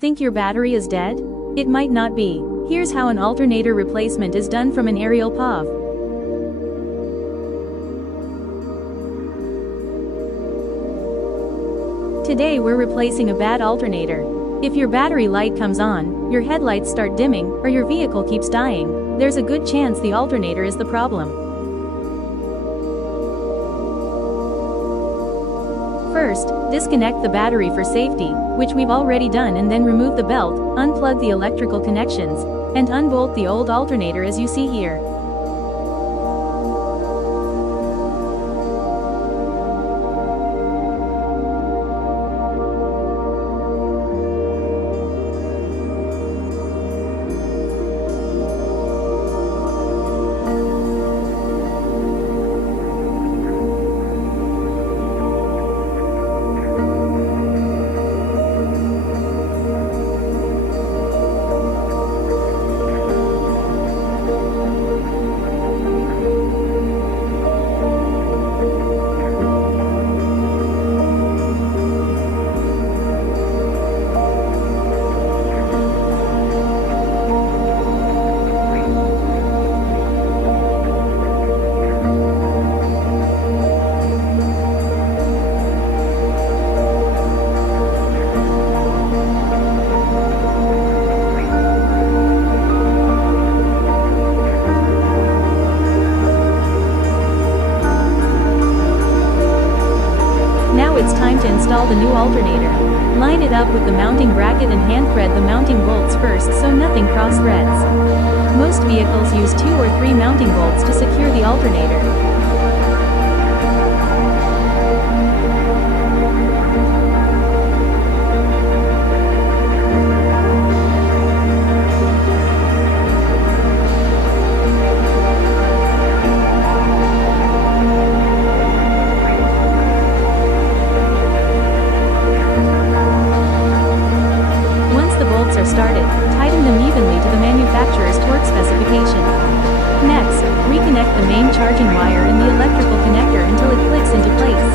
Think your battery is dead? It might not be. Here's how an alternator replacement is done from an aerial POV. Today we're replacing a bad alternator. If your battery light comes on, your headlights start dimming, or your vehicle keeps dying, there's a good chance the alternator is the problem. First, disconnect the battery for safety, which we've already done, and then remove the belt, unplug the electrical connections, and unbolt the old alternator as you see here. It's time to install the new alternator. Line it up with the mounting bracket and hand thread the mounting bolts first so nothing cross threads. Most vehicles use 2 or 3 mounting bolts to secure the alternator. Started, tighten them evenly to the manufacturer's torque specification. Next, reconnect the main charging wire and the electrical connector until it clicks into place.